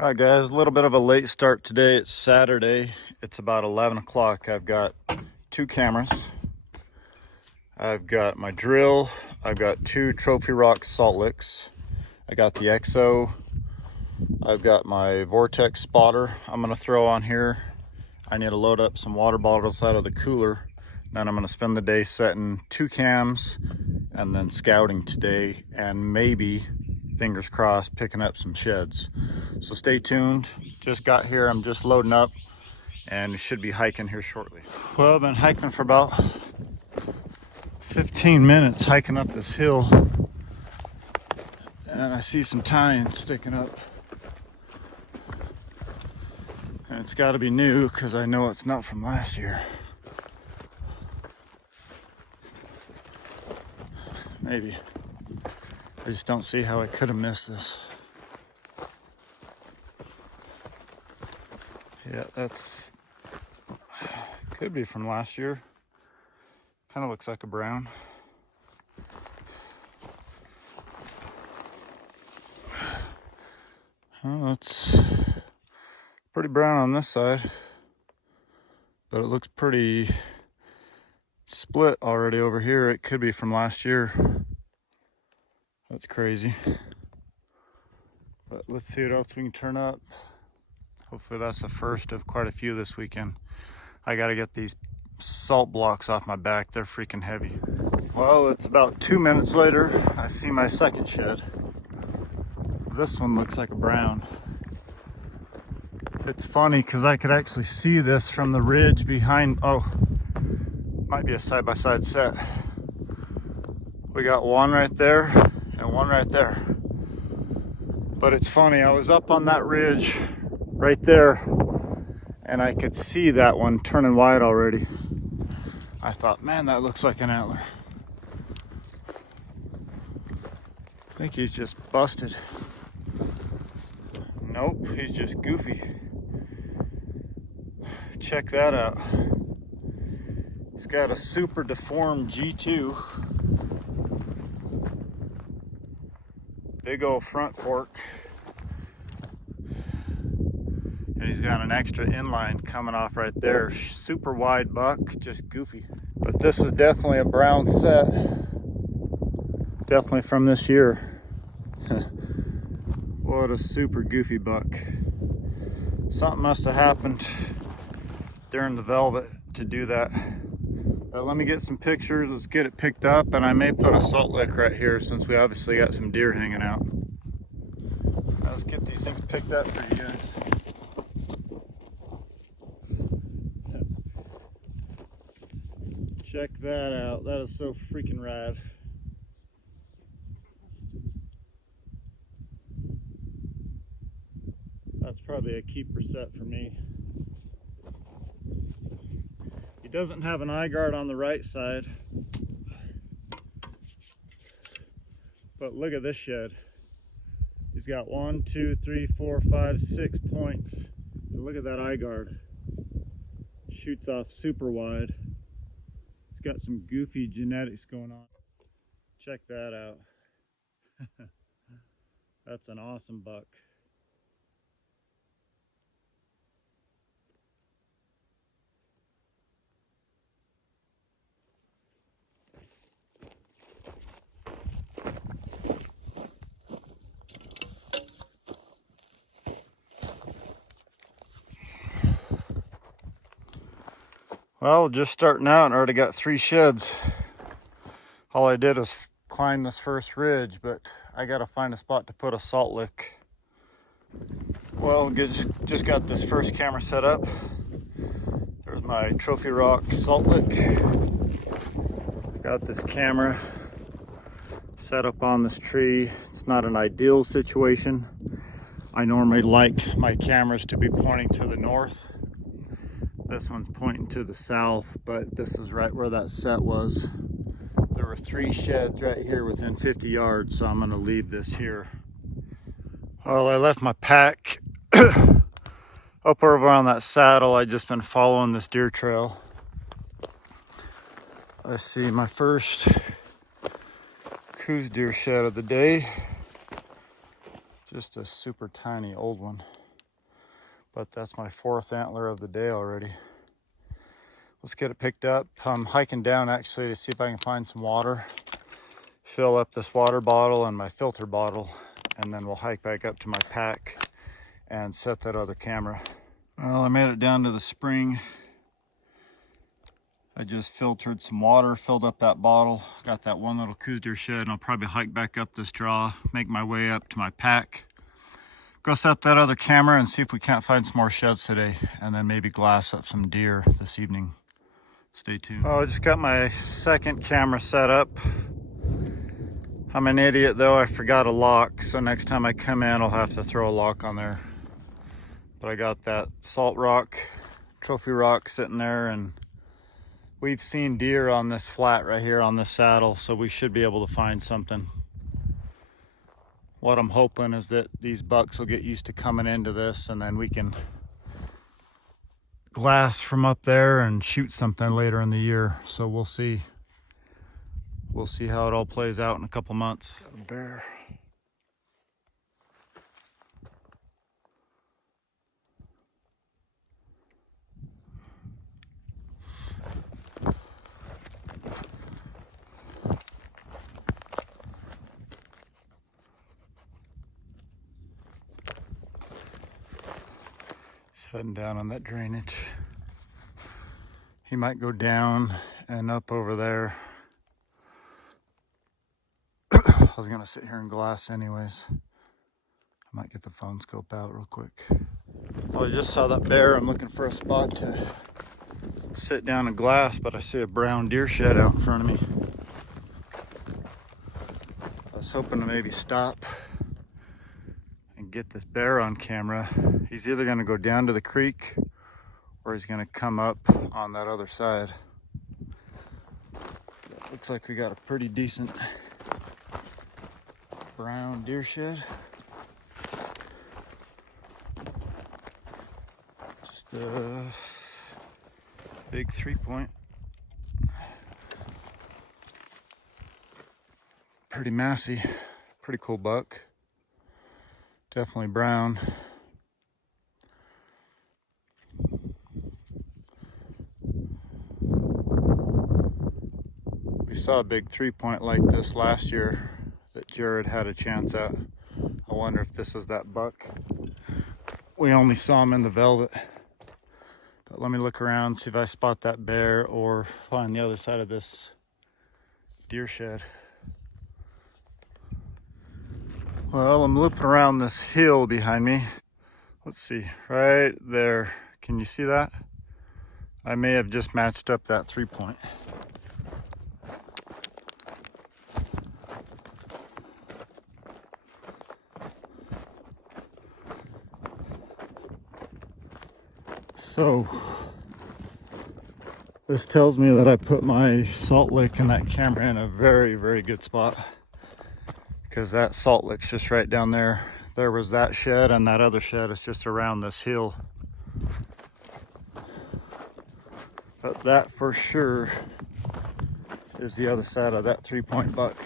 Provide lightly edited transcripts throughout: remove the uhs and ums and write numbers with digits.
All right, guys, a little bit of a late start today. It's Saturday. It's about 11 o'clock. I've got two cameras. I've got my drill. I've got two Trophy Rock salt licks. I got the XO. I've got my Vortex spotter I'm going to throw on here. I need to load up some water bottles out of the cooler. Then I'm going to spend the day setting two cams and then scouting today, and maybe, fingers crossed, picking up some sheds. So stay tuned. Just got here. I'm just loading up and should be hiking here shortly. Well, I've been hiking for about 15 minutes, hiking up this hill, and I see some tines sticking up. And it's got to be new because I know it's not from last year. Maybe. I just don't see how I could have missed this. Yeah, that's could be from last year. Kind of looks like a brown. Oh, it's pretty brown on this side, but it looks pretty split already over here. It could be from last year. That's crazy. But let's see what else we can turn up. Hopefully that's the first of quite a few this weekend. I gotta get these salt blocks off my back. They're freaking heavy. Well, it's about 2 minutes later. I see my second shed. This one looks like a brown. It's funny because I could actually see this from the ridge behind. Oh, might be a side-by-side set. We got one right there and one right there. But it's funny, I was up on that ridge right there and I could see that one turning white already. I thought, man, that looks like an antler. I think he's just busted. Nope, he's just goofy. Check that out. He's got a super deformed G2. Big old front fork. And he's got an extra inline coming off right there. Super wide buck, just goofy. But this is definitely a brown set. Definitely from this year. What a super goofy buck. Something must have happened during the velvet to do that. But let me get some pictures. Let's get it picked up, and I may put a salt lick right here since we obviously got some deer hanging out. Now let's get these things picked up for you guys. Check that out. That is so freaking rad. That's probably a keeper set for me. He doesn't have an eye guard on the right side. But look at this shed. He's got 1, 2, 3, 4, 5, 6 points. And look at that eye guard. Shoots off super wide. He's got some goofy genetics going on. Check that out. That's an awesome buck. Well, just starting out and already got 3 sheds. All I did was climb this first ridge, but I gotta find a spot to put a salt lick. Well, just got this first camera set up. There's my Trophy Rock salt lick. Got this camera set up on this tree. It's not an ideal situation. I normally like my cameras to be pointing to the north. This one's pointing to the south, but this is right where that set was. There were 3 sheds right here within 50 yards, so I'm gonna leave this here. Well, I left my pack up over on that saddle. I just been following this deer trail. I see my first coos deer shed of the day. Just a super tiny old one. but that's my 4th antler of the day already. Let's get it picked up. I'm hiking down actually to see if I can find some water, fill up this water bottle and my filter bottle, and then we'll hike back up to my pack and set that other camera. Well, I made it down to the spring. I just filtered some water, filled up that bottle, got that one little coos deer shed, and I'll probably hike back up this draw, make my way up to my pack, go set that other camera and see if we can't find some more sheds today, and then maybe glass up some deer this evening. Stay tuned. Oh, I just got my 2nd camera set up. I'm an idiot though, I forgot a lock, so next time I come in I'll have to throw a lock on there. But I got that salt rock, trophy rock sitting there, and we've seen deer on this flat right here on this saddle, so we should be able to find something. What I'm hoping is that these bucks will get used to coming into this, and then we can glass from up there and shoot something later in the year. So we'll see. We'll see how it all plays out in a couple months. Got a bear. He's heading down on that drainage. He might go down and up over there. I was gonna sit here and glass anyways. I might get the phone scope out real quick. Well, I just saw that bear. I'm looking for a spot to sit down and glass, but I see a brown deer shed out in front of me. I was hoping to maybe stop and get this bear on camera. He's either gonna go down to the creek or he's gonna come up on that other side. Looks like we got a pretty decent brown deer shed. Just a big 3-point. Pretty massy, pretty cool buck. Definitely brown. We saw a big 3-point like this last year that Jared had a chance at. I wonder if this is that buck. We only saw him in the velvet. But let me look around, see if I spot that bear or find the other side of this deer shed. Well, I'm looping around this hill behind me. Let's see, right there. Can you see that? I may have just matched up that 3-point. So this tells me that I put my salt lick and that camera in a very, very good spot, because that salt lick's just right down there. There was that shed, and that other shed is just around this hill. But that for sure is the other side of that 3-point buck.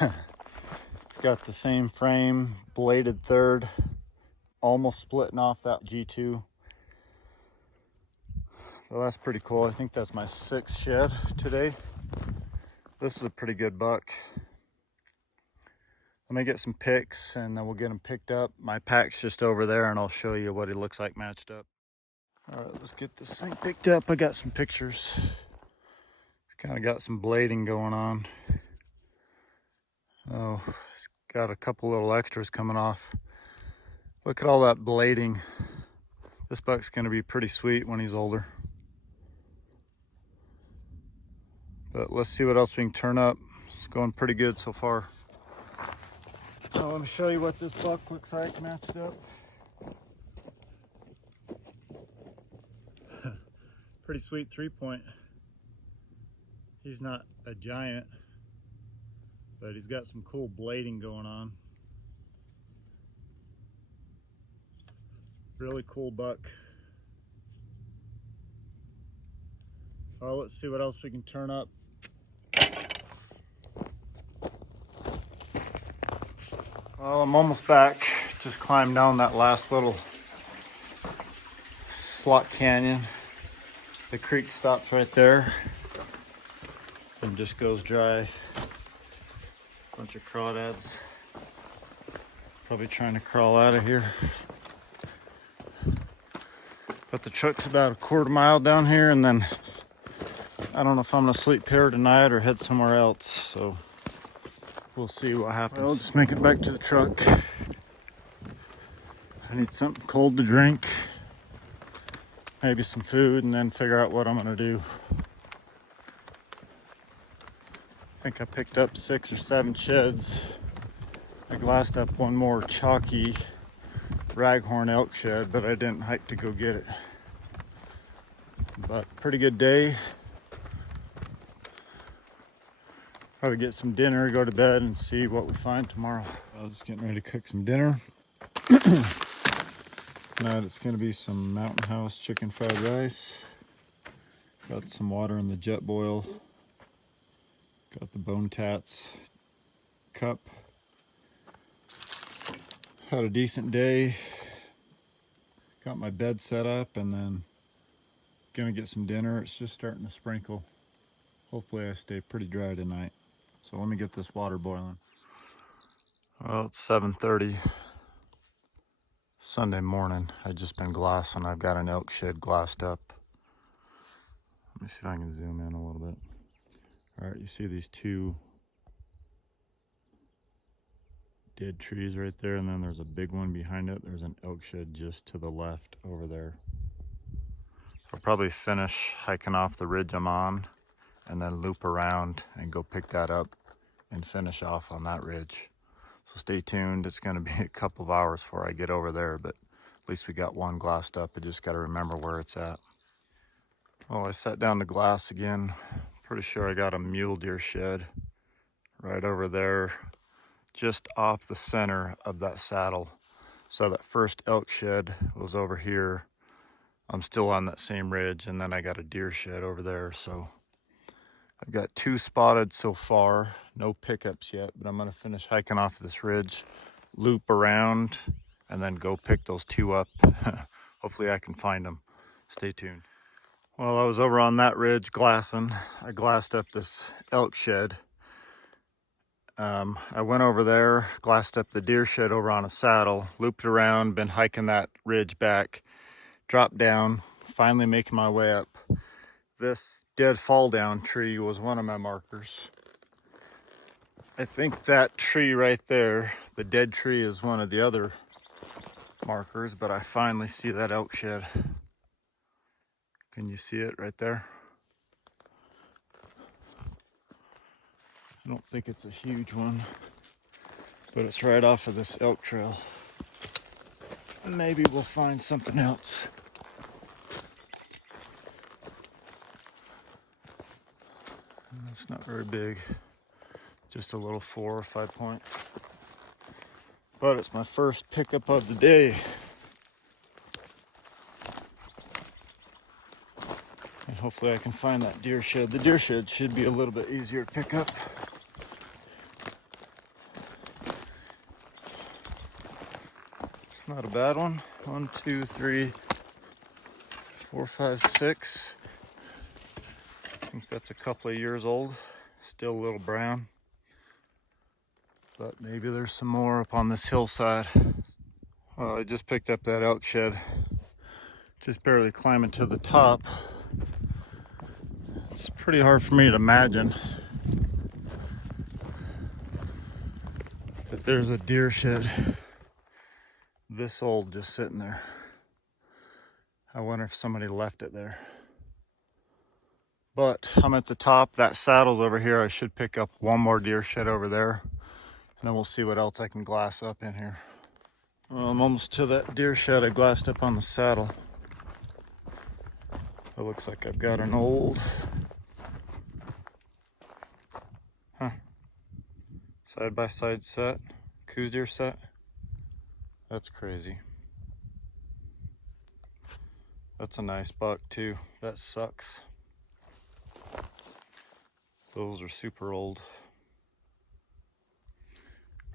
It's got the same frame, bladed third, almost splitting off that G2. Well, that's pretty cool. I think that's my 6th shed today. This is a pretty good buck. Let me get some pics and then we'll get him picked up. My pack's just over there and I'll show you what he looks like matched up. All right, let's get this thing picked up. I got some pictures. Kind of got some blading going on. Oh, it's got a couple little extras coming off. Look at all that blading. This buck's gonna be pretty sweet when he's older. But let's see what else we can turn up. It's going pretty good so far. So let me show you what this buck looks like matched up. Pretty sweet 3-point. He's not a giant, but he's got some cool blading going on. Really cool buck. Well, let's see what else we can turn up. Well, I'm almost back. Just climbed down that last little slot canyon. The creek stops right there and just goes dry. Bunch of crawdads probably trying to crawl out of here. But the truck's about a quarter mile down here, and then I don't know if I'm gonna sleep here tonight or head somewhere else, so we'll see what happens. I'll just make it back to the truck. I need something cold to drink, maybe some food, and then figure out what I'm gonna do. I think I picked up 6 or 7 sheds. I glassed up one more chalky raghorn elk shed, but I didn't hike to go get it. But pretty good day. Probably get some dinner, go to bed, and see what we find tomorrow. I was just getting ready to cook some dinner. Tonight it's gonna be some Mountain House chicken fried rice. Got some water in the jet boil. Got the Bone Tats cup. Had a decent day. Got my bed set up, and then gonna get some dinner. It's just starting to sprinkle. Hopefully I stay pretty dry tonight. So let me get this water boiling. Well, it's 7:30 Sunday morning. I just been glassing. I've got an elk shed glassed up. Let me see if I can zoom in a little bit. All right, you see these 2 dead trees right there, and then there's a big one behind it. There's an elk shed just to the left over there. I'll probably finish hiking off the ridge I'm on and then loop around and go pick that up and finish off on that ridge. So stay tuned. It's going to be a couple of hours before I get over there, but at least we got one glassed up. I just got to remember where it's at. Well, I set down the glass again. Pretty sure I got a mule deer shed right over there, just off the center of that saddle. So that first elk shed was over here. I'm still on that same ridge, and then I got a deer shed over there. So I've got 2 spotted so far, no pickups yet, but I'm gonna finish hiking off this ridge, loop around, and then go pick those 2 up. Hopefully I can find them. Stay tuned. Well, I was over on that ridge glassing. I glassed up this elk shed. I went over there, glassed up the deer shed over on a saddle, looped around, been hiking that ridge back, dropped down, finally making my way up. This dead fall down tree was one of my markers. I think that tree right there, the dead tree, is one of the other markers, but I finally see that elk shed. Can you see it right there? I don't think it's a huge one, but it's right off of this elk trail. Maybe we'll find something else. It's not very big, just a little 4 or 5 point. But it's my first pickup of the day. And hopefully I can find that deer shed. The deer shed should be a little bit easier to pick up. It's not a bad one. 1, 2, 3, 4, 5, 6. I think that's a couple of years old. Still a little brown. But maybe there's some more up on this hillside. Well, I just picked up that elk shed. Just barely climbing to the top. It's pretty hard for me to imagine that there's a deer shed this old just sitting there. I wonder if somebody left it there. But I'm at the top. That saddle's over here. I should pick up one more deer shed over there, and then we'll see what else I can glass up in here. Well, I'm almost to that deer shed I glassed up on the saddle. It looks like I've got an old side-by-side set, coos deer set. That's crazy. That's a nice buck too. That sucks. Those are super old.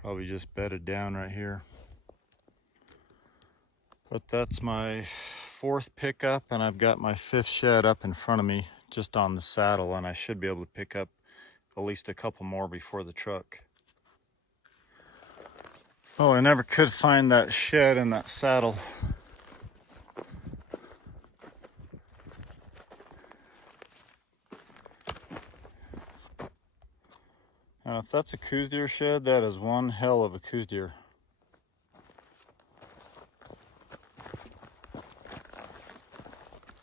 Probably just bedded down right here. But that's my 4th pickup, and I've got my 5th shed up in front of me just on the saddle, and I should be able to pick up at least a couple more before the truck. Oh, I never could find that shed and that saddle. And if that's a coos deer shed, that is one hell of a coos deer.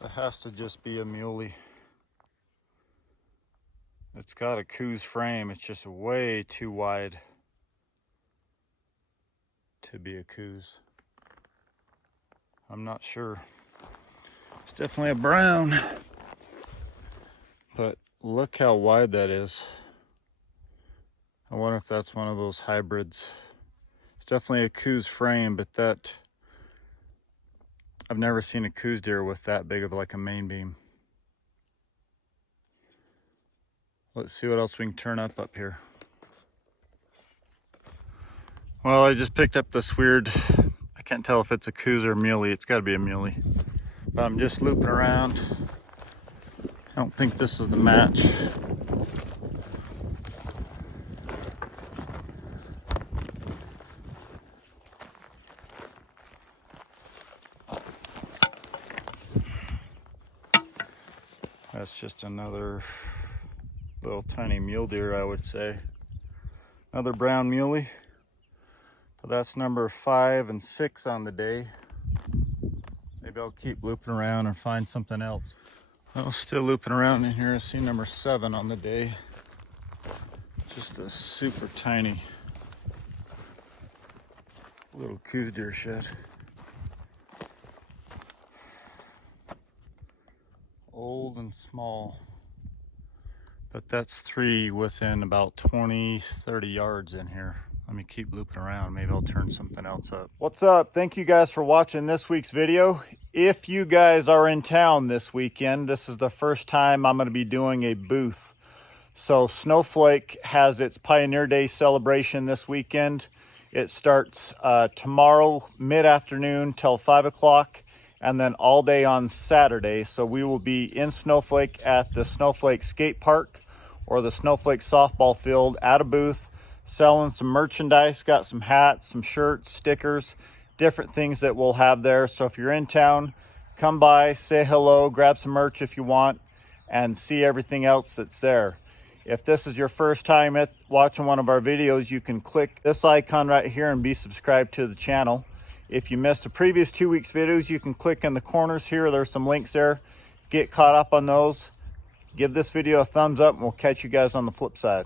It has to just be a muley. It's got a coos frame, it's just way too wide to be a coos. I'm not sure. It's definitely a brown, but look how wide that is. I wonder if that's one of those hybrids. It's definitely a coos frame, but that, I've never seen a coos deer with that big of like a main beam. Let's see what else we can turn up here. Well, I just picked up this weird, I can't tell if it's a coos or a muley. It's got to be a muley. But I'm just looping around. I don't think this is the match. That's just another little tiny mule deer, I would say. Another brown muley. But that's number 5 and 6 on the day. Maybe I'll keep looping around and find something else. Well, still looping around in here. I see number 7 on the day. Just a super tiny little coos deer shed. Old and small. But that's 3 within about 20-30 yards in here. Let me keep looping around. Maybe I'll turn something else up. What's up? Thank you guys for watching this week's video. If you guys are in town this weekend, this is the first time I'm going to be doing a booth. So Snowflake has its Pioneer Day celebration this weekend. It starts tomorrow mid-afternoon till 5 o'clock and then all day on Saturday. So we will be in Snowflake at the Snowflake skate park or the Snowflake softball field at a booth, selling some merchandise. Got some hats, some shirts, stickers, different things that we'll have there. So if you're in town, come by, say hello, grab some merch if you want, and see everything else that's there. If this is your first time watching one of our videos, you can click this icon right here and be subscribed to the channel. If you missed the previous 2 weeks videos, you can click in the corners here. There's some links there. Get caught up on those. Give this video a thumbs up and we'll catch you guys on the flip side.